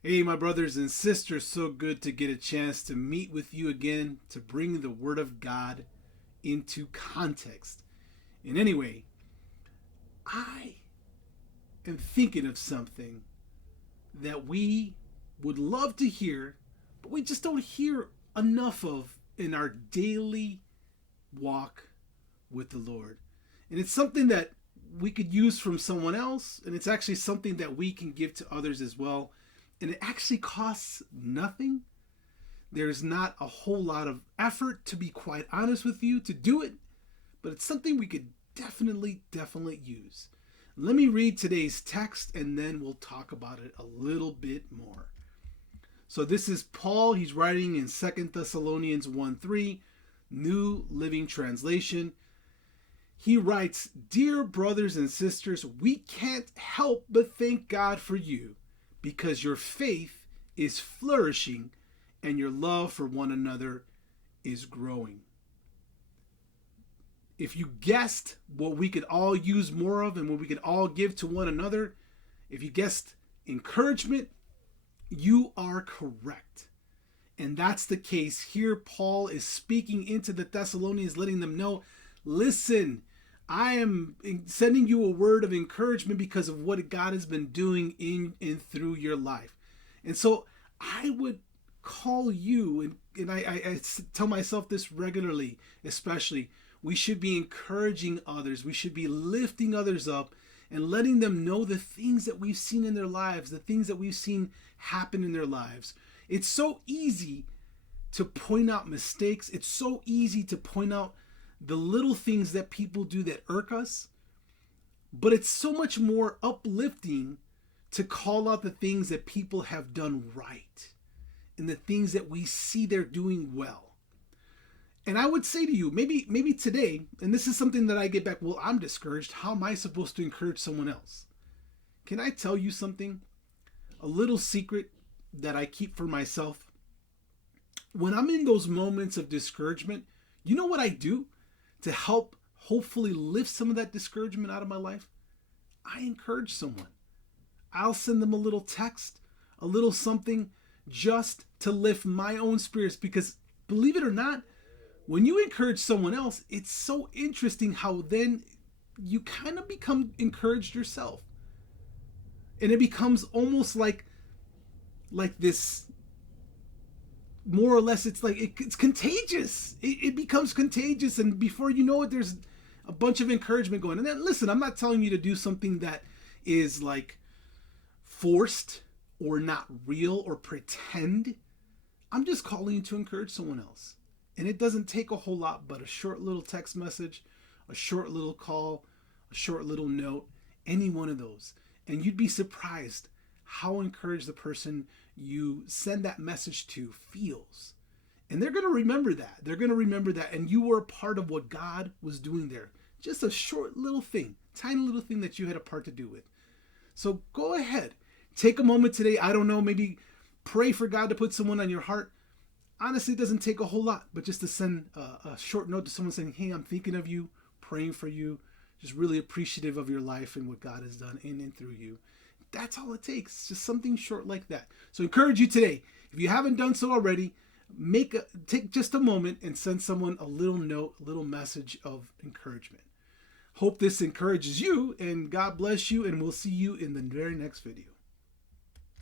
Hey, my brothers and sisters, so good to get a chance to meet with you again to bring the Word of God into context. And anyway, I am thinking of something that we would love to hear, but we just don't hear enough of in our daily walk with the Lord. And it's something that we could use from someone else, and it's actually something that we can give to others as well. And it actually costs nothing. There's not a whole lot of effort, to be quite honest with you, to do it, but it's something we could definitely use. Let me read today's text and then we'll talk about it a little bit more. So this is Paul. He's writing in 2 Thessalonians 1:3, New Living Translation. He writes, "Dear brothers and sisters, we can't help but thank God for you because your faith is flourishing and your love for one another is growing." If you guessed what we could all use more of and what we could all give to one another, if you guessed encouragement, you are correct. And that's the case here. Paul is speaking into the Thessalonians, letting them know, listen, I am sending you a word of encouragement because of what God has been doing in and through your life. And so I would call you, and I tell myself this regularly, especially, we should be encouraging others. We should be lifting others up and letting them know the things that we've seen in their lives, the things that we've seen happen in their lives. It's so easy to point out mistakes. It's so easy to point out the little things that people do that irk us. But it's so much more uplifting to call out the things that people have done right and the things that we see they're doing well. And I would say to you, maybe today, and this is something that I get back, well, I'm discouraged. How am I supposed to encourage someone else? Can I tell you something? A little secret that I keep for myself. When I'm in those moments of discouragement, you know what I do to help hopefully lift some of that discouragement out of my life? I encourage someone. I'll send them a little text, a little something just to lift my own spirits, because believe it or not, when you encourage someone else, it's so interesting how then you kind of become encouraged yourself. And it becomes almost like this, more or less, it's like it's contagious. It becomes contagious, and before you know it, there's a bunch of encouragement going. And then listen, I'm not telling you to do something that is like forced or not real or pretend. I'm just calling you to encourage someone else. And it doesn't take a whole lot but a short little text message, a short little call, a short little note, any one of those. And you'd be surprised how encouraged the person you send that message to feels. And they're going to remember that. They're going to remember that. And you were a part of what God was doing there. Just a short little thing, tiny little thing that you had a part to do with. So go ahead. Take a moment today. I don't know, maybe pray for God to put someone on your heart. Honestly, it doesn't take a whole lot, but just to send a short note to someone saying, hey, I'm thinking of you, praying for you, just really appreciative of your life and what God has done in and through you. That's all it takes, just something short like that. So I encourage you today, if you haven't done so already, take just a moment and send someone a little note, a little message of encouragement. Hope this encourages you, and God bless you, and we'll see you in the very next video.